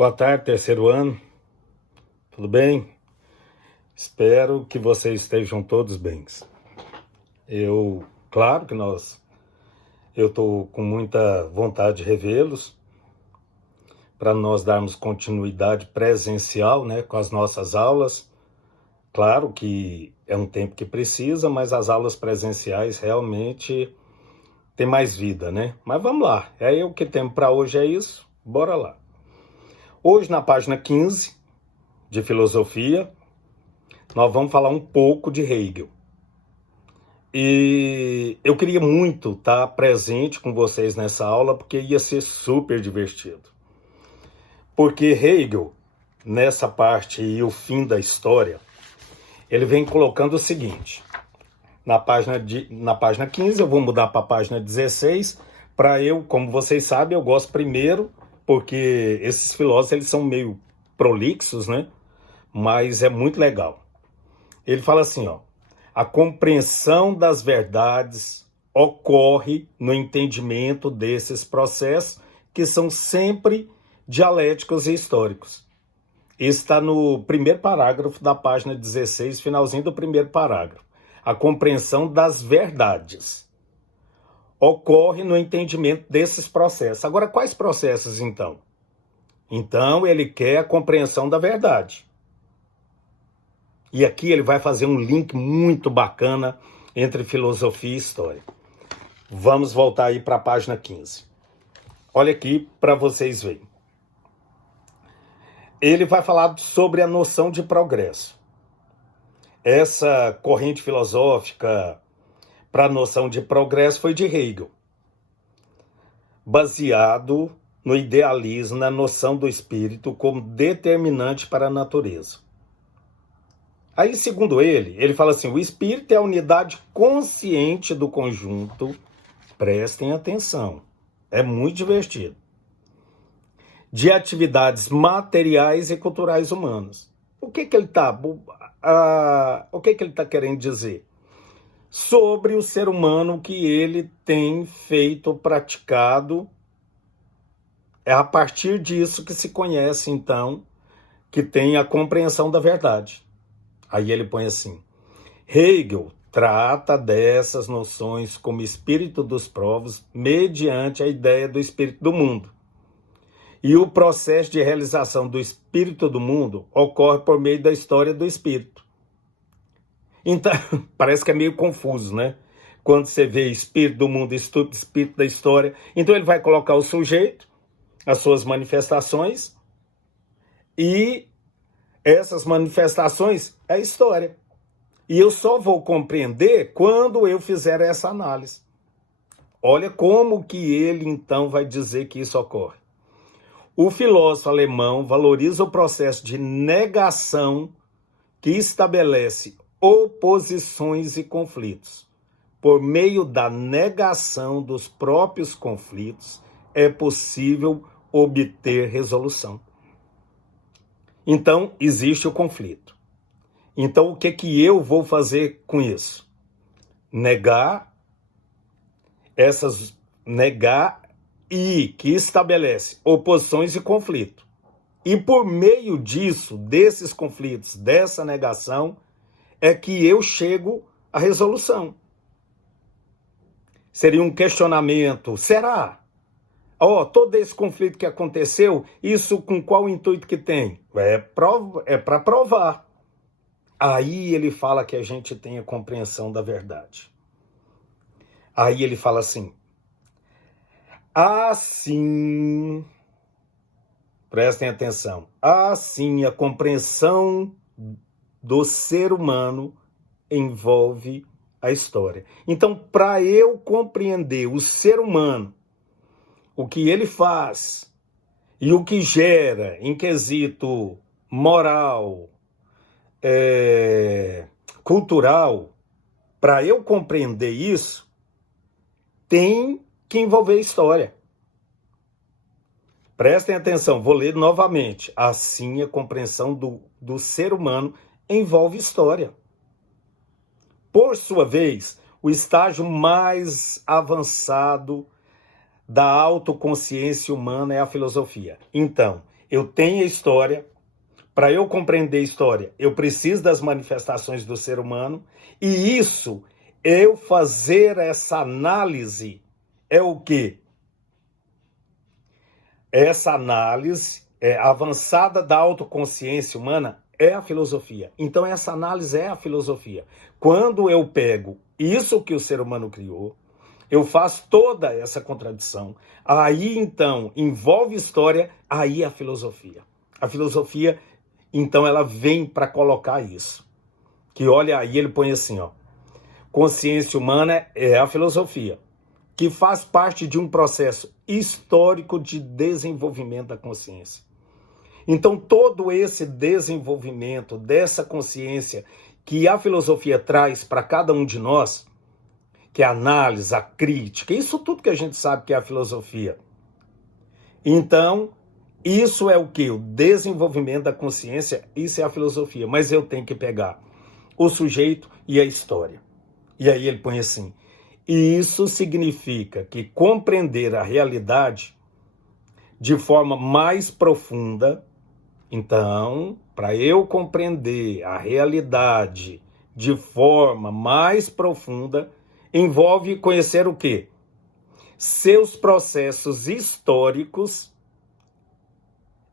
Boa tarde, terceiro ano. Tudo bem? Espero que vocês estejam todos bem. Claro que eu estou com muita vontade de revê-los para nós darmos continuidade presencial, né, com as nossas aulas. Claro que é um tempo que precisa, mas as aulas presenciais realmente têm mais vida, né? Mas vamos lá, o que temos para hoje é isso, bora lá. Hoje na página 15 de filosofia, nós vamos falar um pouco de Hegel. E eu queria muito estar presente com vocês nessa aula, porque ia ser super divertido. Porque Hegel, nessa parte e o fim da história, ele vem colocando o seguinte. Na página 15, eu vou mudar para a página 16, para como vocês sabem, eu gosto primeiro, porque esses filósofos eles são meio prolixos, né? Mas é muito legal. Ele fala assim, ó. A compreensão das verdades ocorre no entendimento desses processos que são sempre dialéticos e históricos. Isso está no primeiro parágrafo da página 16, finalzinho do primeiro parágrafo. A compreensão das verdades ocorre no entendimento desses processos. Agora, quais processos, então? Então, ele quer a compreensão da verdade. E aqui ele vai fazer um link muito bacana entre filosofia e história. Vamos voltar aí para a página 15. Olha aqui para vocês verem. Ele vai falar sobre a noção de progresso. Essa corrente filosófica para a noção de progresso foi de Hegel, baseado no idealismo, na noção do espírito como determinante para a natureza. Aí, segundo ele fala assim, o espírito é a unidade consciente do conjunto, prestem atenção, é muito divertido, de atividades materiais e culturais humanas. O que ele está querendo dizer? Sobre o ser humano que ele tem feito, praticado, é a partir disso que se conhece, então, que tem a compreensão da verdade. Aí ele põe assim, Hegel trata dessas noções como espírito dos povos mediante a ideia do espírito do mundo. E o processo de realização do espírito do mundo ocorre por meio da história do espírito. Então, parece que é meio confuso, né? Quando você vê espírito do mundo, espírito da história. Então ele vai colocar o sujeito, as suas manifestações, e essas manifestações é a história. E eu só vou compreender quando eu fizer essa análise. Olha como que ele, então, vai dizer que isso ocorre. O filósofo alemão valoriza o processo de negação que estabelece oposições e conflitos. Por meio da negação dos próprios conflitos, é possível obter resolução. Então, existe o conflito. Então, o que eu vou fazer com isso? Negar e que estabelece oposições e conflito. E por meio disso, desses conflitos, dessa negação, é que eu chego à resolução. Seria um questionamento, será? Todo esse conflito que aconteceu, isso com qual intuito que tem? É para provar. Aí ele fala que a gente tem a compreensão da verdade. Aí ele fala assim, assim, prestem atenção, assim a compreensão do ser humano envolve a história. Então, para eu compreender o ser humano, o que ele faz e o que gera em quesito moral, cultural, para eu compreender isso, tem que envolver história. Prestem atenção, vou ler novamente. Assim, a compreensão do ser humano envolve história. Por sua vez, o estágio mais avançado da autoconsciência humana é a filosofia. Então, eu tenho a história. Para eu compreender a história, eu preciso das manifestações do ser humano. E isso, eu fazer essa análise, é o quê? Essa análise avançada da autoconsciência humana é a filosofia. Então, essa análise é a filosofia. Quando eu pego isso que o ser humano criou, eu faço toda essa contradição, aí então envolve história, aí é a filosofia. A filosofia, então, ela vem para colocar isso. Que olha aí, ele põe assim, ó. Consciência humana é a filosofia, que faz parte de um processo histórico de desenvolvimento da consciência. Então, todo esse desenvolvimento dessa consciência que a filosofia traz para cada um de nós, que é a análise, a crítica, isso tudo que a gente sabe que é a filosofia. Então, isso é o que? O desenvolvimento da consciência, isso é a filosofia. Mas eu tenho que pegar o sujeito e a história. E aí ele põe assim, isso significa que compreender a realidade de forma mais profunda, então, para eu compreender a realidade de forma mais profunda, envolve conhecer o quê? Seus processos históricos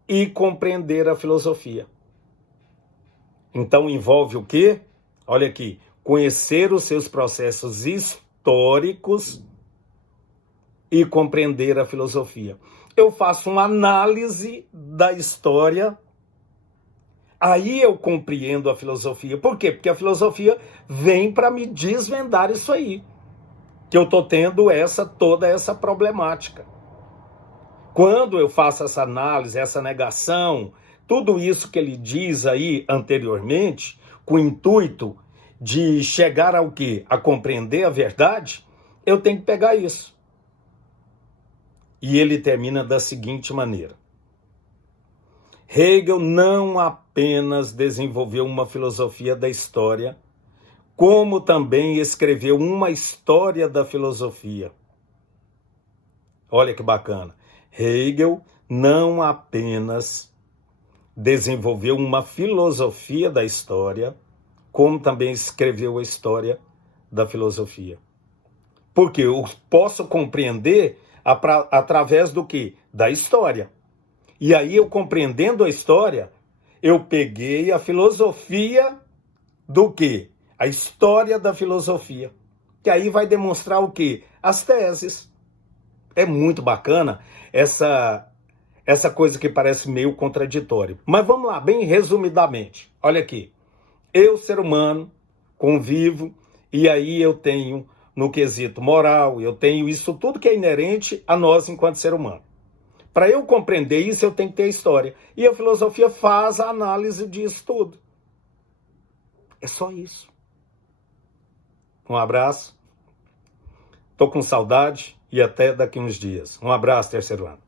e compreender a filosofia. Então, envolve o quê? Olha aqui, conhecer os seus processos históricos e compreender a filosofia. Eu faço uma análise da história, aí eu compreendo a filosofia. Por quê? Porque a filosofia vem para me desvendar isso aí, que eu estou tendo toda essa problemática. Quando eu faço essa análise, essa negação, tudo isso que ele diz aí anteriormente, com o intuito de chegar ao quê? A compreender a verdade, eu tenho que pegar isso. E ele termina da seguinte maneira. Hegel não apenas desenvolveu uma filosofia da história, como também escreveu uma história da filosofia. Olha que bacana. Hegel não apenas desenvolveu uma filosofia da história, como também escreveu a história da filosofia. Porque eu posso compreender através do quê? Da história. E aí eu compreendendo a história, eu peguei a filosofia do quê? A história da filosofia. Que aí vai demonstrar o quê? As teses. É muito bacana essa coisa que parece meio contraditória. Mas vamos lá, bem resumidamente. Olha aqui. Eu, ser humano, convivo, e aí eu tenho, no quesito moral, eu tenho isso tudo que é inerente a nós enquanto ser humano. Para eu compreender isso, eu tenho que ter a história. E a filosofia faz a análise disso tudo. É só isso. Um abraço. Tô com saudade e até daqui uns dias. Um abraço, terceiro ano.